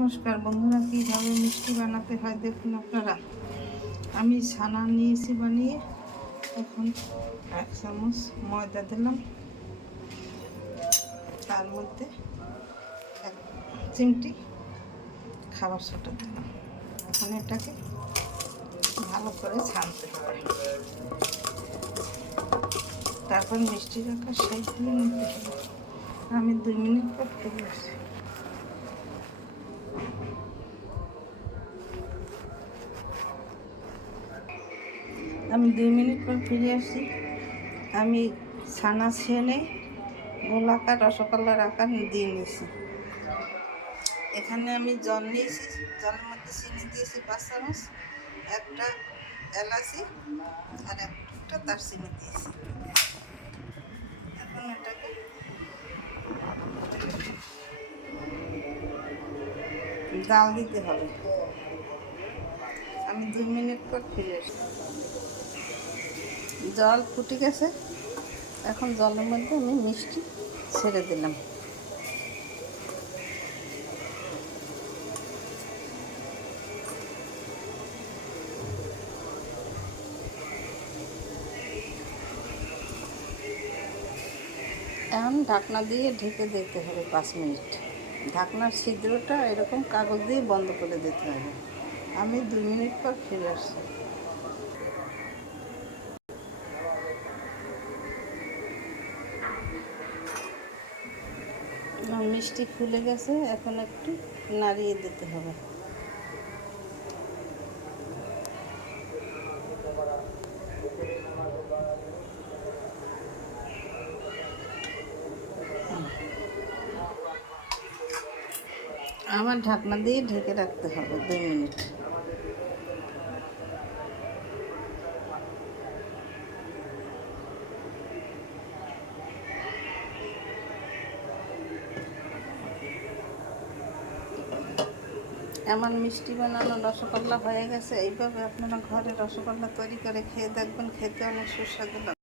নমস্কার বন্ধুরা, কীভাবে মিষ্টি বানাতে হয় দেখুন আপনারা। আমি ছানা নিয়েছি বানিয়ে। এখন 1 চামচ ময়দা দিলাম, তার মধ্যে 1 চিমটি খাবার সোডা দিলাম। এখন এটাকে ভালো করে ছানতে হবে। তারপর মিষ্টি রাখা শেষ দিয়ে নিতে হবে। আমি 2 মিনিট পর ফিরে আসি। আমি 2 মিনিট পর ফিরে আসি। আমি ছানা ছেনে গোলাকার রসগোল্লার আকার দিয়ে নিয়েছি। এখানে আমি জল নিয়েছি, জলের মধ্যে চিনি দিয়েছি 5 চামচ, একটা এলাচি আর একটা দারচিনি দিয়েছি। এখন এটাকে জাল দিতে হবে। আমি 2 মিনিট পর ফিরে আসি। জল ফুটে গেছে। এখন জলের মধ্যে আমি মিষ্টি ছেড়ে দিলাম। এখন ঢাকনা দিয়ে ঢেকে দিতে হবে 5 মিনিট। ঢাকনার ছিদ্রটা এরকম কাগজ দিয়ে বন্ধ করে দিতে হবে। আমি 2 মিনিট পর ফিরে আসছি। মিষ্টি ফুলে গেছে, এখন একটু নাড়িয়ে দিতে হবে। আমার ঢাকনা দিয়ে ঢেকে রাখতে হবে 2 মিনিট। আমার মিষ্টি বানানো রসগোল্লা হয়ে গেছে। এইভাবে আপনারা ঘরে রসগোল্লা তৈরি করে খেয়ে দেখবেন, খেতে অনেক সুস্বাদু লাগে।